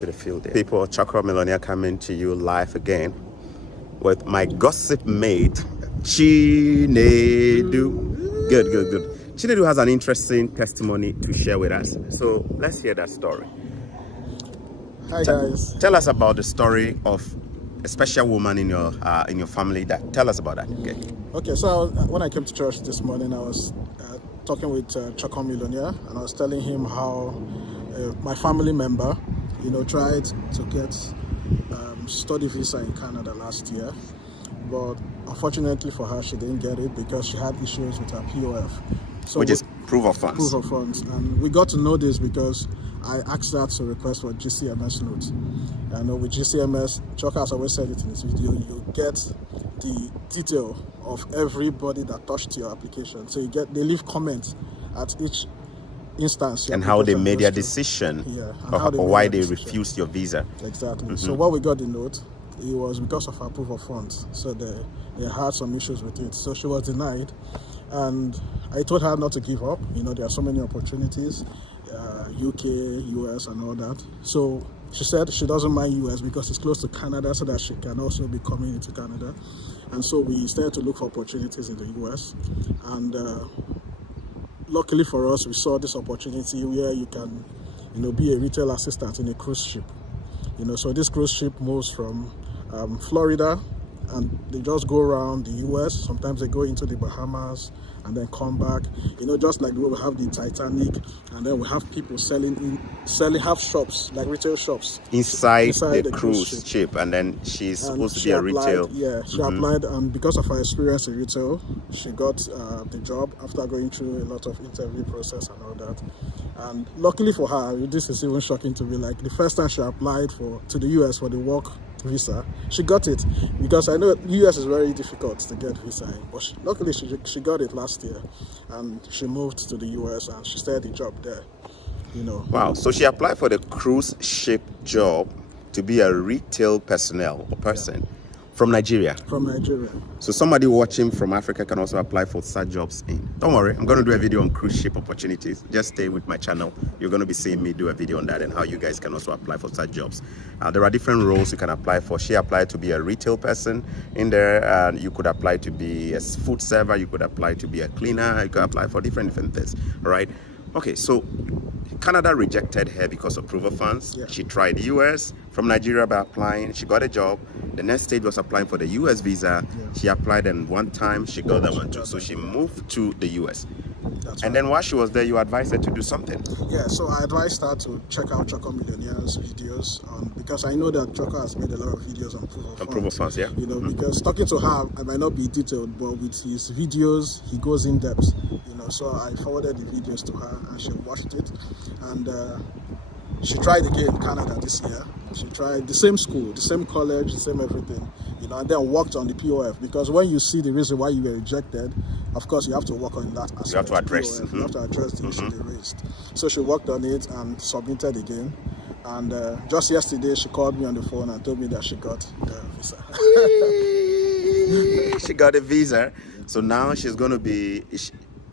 To the field there. People, Chakra Millionaire coming to you live again with my gossip mate, Chinedu. Good. Chinedu has an interesting testimony to share with us. So let's hear that story. Hi guys. Tell us about the story of a special woman in your family. Tell us about that. Okay, so when I came to church this morning, I was talking with Chakra Millionaire, and I was telling him how my family member, tried to get study visa in Canada last year, but unfortunately for her, she didn't get it because she had issues with her POF. So which is proof of funds. Proof of funds, and we got to know this because I asked her to request for GCMS notes. I know with GCMS, Chaka has always said it in his video, you get the detail of everybody that touched your application. So they leave comments at each instance, and how they made their decision, or why they refused your visa. Exactly. So what we got the note, it was because of her proof of funds. So they had some issues with it. So she was denied, and I told her not to give up. There are so many opportunities, UK, US, and all that. So she said she doesn't mind US because it's close to Canada, so that she can also be coming into Canada. And so we started to look for opportunities in the US, and luckily for us, we saw this opportunity where you can, be a retail assistant in a cruise ship. So this cruise ship moves from Florida, and they just go around the US. Sometimes they go into the Bahamas and then come back. Just like we have the Titanic, and then we have people selling have shops, like retail shops inside the cruise ship. And then she's supposed to be a retail. Yeah, she applied, and because of her experience in retail, she got the job after going through a lot of interview process and all that. And luckily for her, this is even shocking to me, like the first time she applied to the US for the work visa, she got it, because I know US is very difficult to get visa, but luckily she got it last year, and she moved to the US and she started the job there. Wow. So she applied for the cruise ship job to be a retail personnel or person from Nigeria. From Nigeria. So somebody watching from Africa can also apply for such jobs in. Don't worry, I'm going to do a video on cruise ship opportunities. Just stay with my channel. You're going to be seeing me do a video on that and how you guys can also apply for such jobs. There are different roles you can apply for. She applied to be a retail person in there, and you could apply to be a food server. You could apply to be a cleaner. You could apply for different things. All right. Okay, so Canada rejected her because of proof of funds. Yeah. She tried US from Nigeria by applying. She got a job. The next stage was applying for the US visa. Yeah. She applied, and one time she got that one too. So she moved to the US. And then while she was there, you advised her to do something. Yeah, so I advised her to check out Chaka Millionaire's videos, because I know that Chaka has made a lot of videos on proof of funds. Proof of funds, yeah. Because talking to her, I might not be detailed, but with his videos, he goes in depth. So I forwarded the videos to her, and she watched it, and she tried again in Canada this year. She tried the same school, the same college, the same everything, and then worked on the POF, because when you see the reason why you were rejected, of course you have to work on that aspect. You have to address. You have to address the issue they raised. So she worked on it and submitted again. And just yesterday, she called me on the phone and told me that she got the visa. She got a visa. So now she's going to be...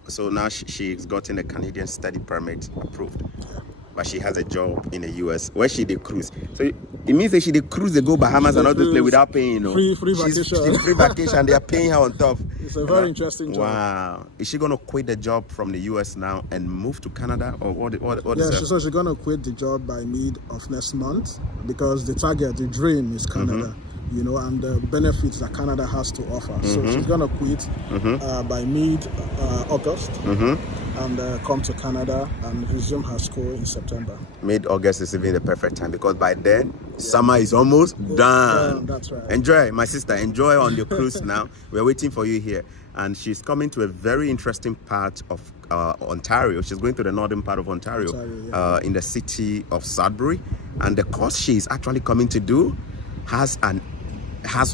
So now she's gotten a Canadian study permit approved. Yeah. But she has a job in the US where she did cruise. So it means that she did cruise, they go Bahamas and all this place without paying, Free vacation. She's free vacation, they are paying her on top. It's a very interesting job. Wow. Is she going to quit the job from the US now and move to Canada? Or what yeah, she said she's going to quit the job by mid of next month, because the dream is Canada. And the benefits that Canada has to offer. So she's going to quit by mid-August and come to Canada and resume her school in September. Mid-August is even the perfect time, because by then, summer is almost done. That's right. Enjoy, my sister. Enjoy on your cruise now. We're waiting for you here. And she's coming to a very interesting part of Ontario. She's going to the northern part of Ontario, in the city of Sudbury. And the course she's actually coming to do has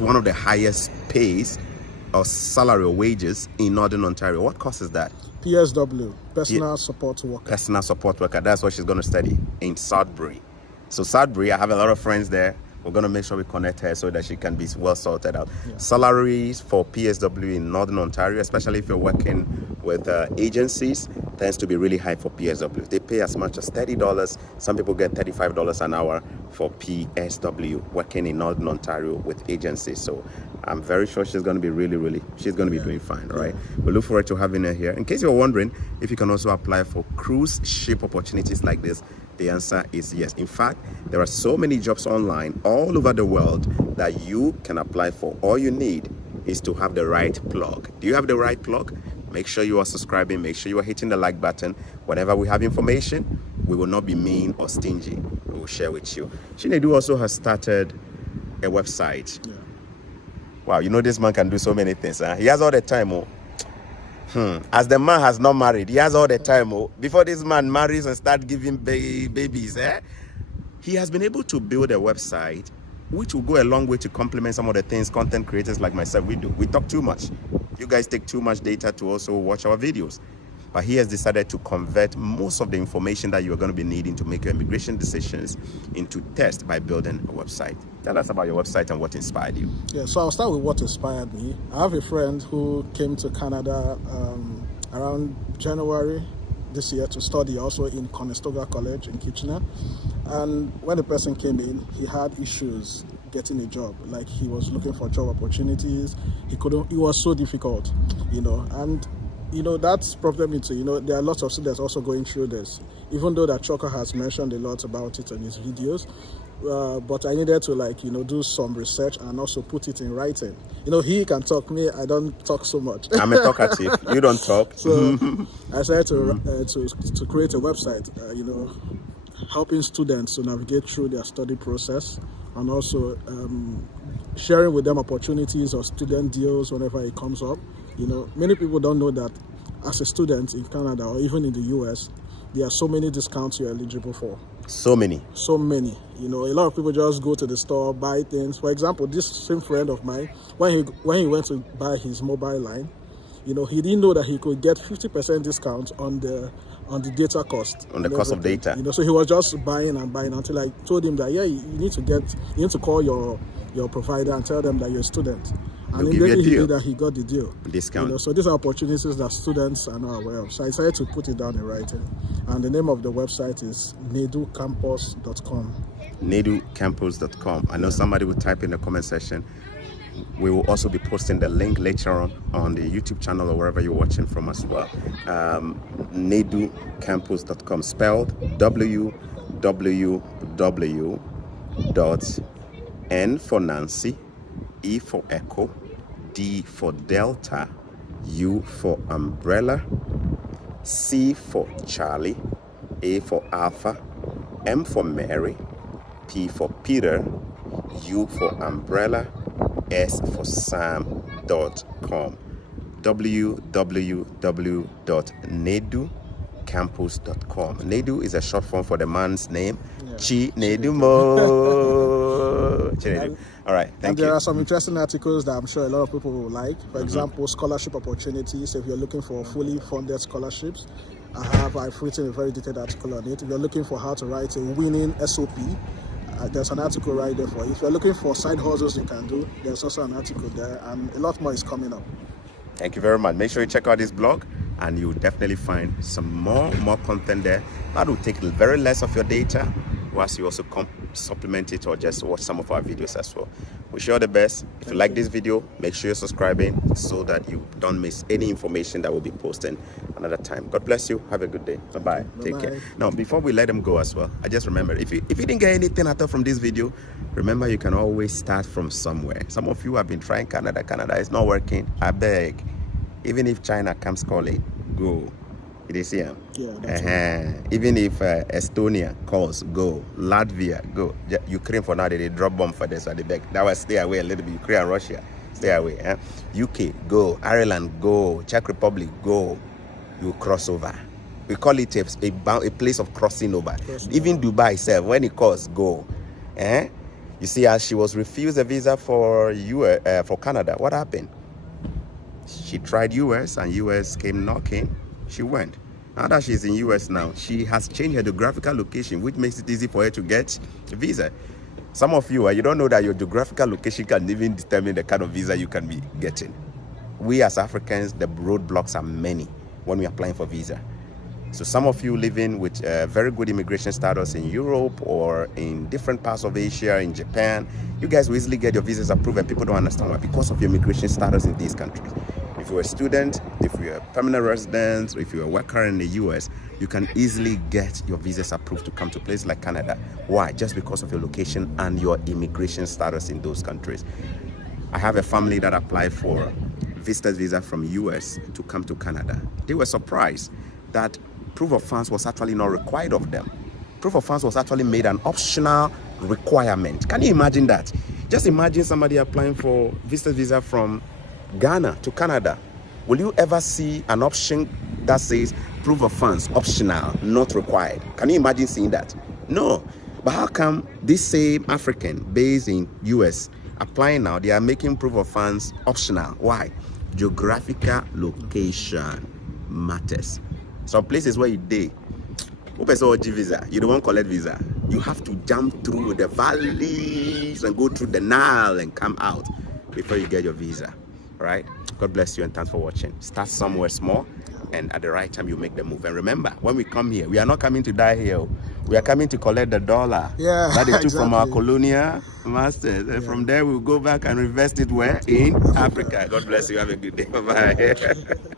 one of the highest pays or salary or wages in Northern Ontario. What course is that? PSW, Personal Support Worker. Personal Support Worker. That's what she's going to study in Sudbury. So Sudbury, I have a lot of friends there. We're going to make sure we connect her so that she can be well sorted out. Yeah. Salaries for PSW in Northern Ontario, especially if you're working with agencies tends to be really high for PSW. They pay as much as $30. Some people get $35 an hour for PSW working in Northern Ontario with agencies. So I'm very sure she's going to be she's going to be doing fine, right? We look forward to having her here. In case you're wondering if you can also apply for cruise ship opportunities like this, the answer is yes. In fact, there are so many jobs online all over the world that you can apply for. All you need is to have the right plug. Do you have the right plug? Make sure you are subscribing. Make sure you are hitting the like button. Whenever we have information, we will not be mean or stingy. We will share with you. Chinedu also has started a website. Yeah. Wow, you know this man can do so many things. Huh? He has all the time. Oh. As the man has not married, he has all the time. Oh. Before this man marries and start giving babies, he has been able to build a website which will go a long way to complement some of the things content creators like myself we do. We talk too much. You guys take too much data to also watch our videos. But he has decided to convert most of the information that you are going to be needing to make your immigration decisions into text by building a website. Tell us about your website and what inspired you. Yeah, so I'll start with what inspired me. I have a friend who came to Canada around January this year to study also in Conestoga College in Kitchener. And when the person came in, he had issues getting a job. Like he was looking for job opportunities. It was so difficult, and that's problem into, there are lots of students also going through this, even though that Choka has mentioned a lot about it in his videos. But I needed to do some research and also put it in writing. He can talk, me, I don't talk so much. I'm a talkative. You don't talk. So I started to create a website, helping students to navigate through their study process, and also sharing with them opportunities or student deals whenever it comes up. Many people don't know that as a student in Canada or even in the US, there are so many discounts you're eligible for. So many. A lot of people just go to the store, buy things. For example, this same friend of mine, when he went to buy his mobile line, he didn't know that he could get 50% discount on the data cost. On the cost of data. So he was just buying and buying until I told him that, you need to call your provider and tell them that you're a student. And immediately he did that, he got the deal. Discount. So these are opportunities that students are not aware of. So I decided to put it down in writing. And the name of the website is neducampus.com. neducampus.com. I know somebody will type in the comment section. We will also be posting the link later on the YouTube channel or wherever you're watching from as well. neducampus.com, spelled www.N for Nancy, E for Echo, D for Delta, U for Umbrella, C for Charlie, A for Alpha, M for Mary, P for Peter, U for Umbrella, S for Sam.com. www.neducampus.com. Nedu is a short form for the man's name. Chi Nedu Mo. All right, thank you. There are some interesting articles that I'm sure a lot of people will like. For example, scholarship opportunities. If you're looking for fully funded scholarships, I've written a very detailed article on it. If you're looking for how to write a winning SOP, there's an article right there for you. If you're looking for side hustles you can do, there's also an article there, and a lot more is coming up. Thank you very much. Make sure you check out this blog, and you'll definitely find some more content there. That will take very less of your data, whilst you also supplement it or just watch some of our videos as well. Wish you all the best. If you like this video, make sure you're subscribing so that you don't miss any information that we'll be posting another time. God bless you. Have a good day. Bye-bye. Take care. Now, before we let them go as well, I just remember, if you didn't get anything at all from this video, remember you can always start from somewhere. Some of you have been trying Canada. Canada is not working. I beg. Even if China comes calling, go. It is here. Yeah, even if Estonia calls, go. Latvia, go. Ukraine for now, they drop bomb for this at the back. That was stay away a little bit. Ukraine and Russia, stay away. UK, go. Ireland, go. Czech Republic, go. You cross over. We call it a place of crossing over. Even Dubai itself, when it calls, go. You see, as she was refused a visa for Canada, what happened? She tried US and US came knocking. She went. Now that she's in US now, she has changed her geographical location, which makes it easy for her to get a visa. Some of you, you don't know that your geographical location can even determine the kind of visa you can be getting. We as Africans, the roadblocks are many. when we're applying for visa. So some of you living with very good immigration status in Europe or in different parts of Asia, in Japan, you guys will easily get your visas approved, and people don't understand why, because of your immigration status in these countries. If you're a student, if you're a permanent resident, or if you're a worker in the US, you can easily get your visas approved to come to places like Canada. Why? Just because of your location and your immigration status in those countries. I have a family that applied for visitor's visa from US to come to Canada. They were surprised that proof of funds was actually not required of them. Proof of funds was actually made an optional requirement. Can you imagine that? Just imagine somebody applying for visitor's visa from Ghana to Canada. Will you ever see an option that says proof of funds optional, not required? Can you imagine seeing that? No. But how come this same African based in US applying now, they are making proof of funds optional? Why? Geographical location matters. Some places where you day, visa, you don't want to collect visa. You have to jump through the valleys and go through the Nile and come out before you get your visa. Right? God bless you and thanks for watching. Start somewhere small, and at the right time you make the move. And remember, when we come here, we are not coming to die here. We are coming to collect the dollar that they took from our colonial masters. And from there we'll go back and invest it where? In Africa. God bless you. Have a good day. Bye-bye.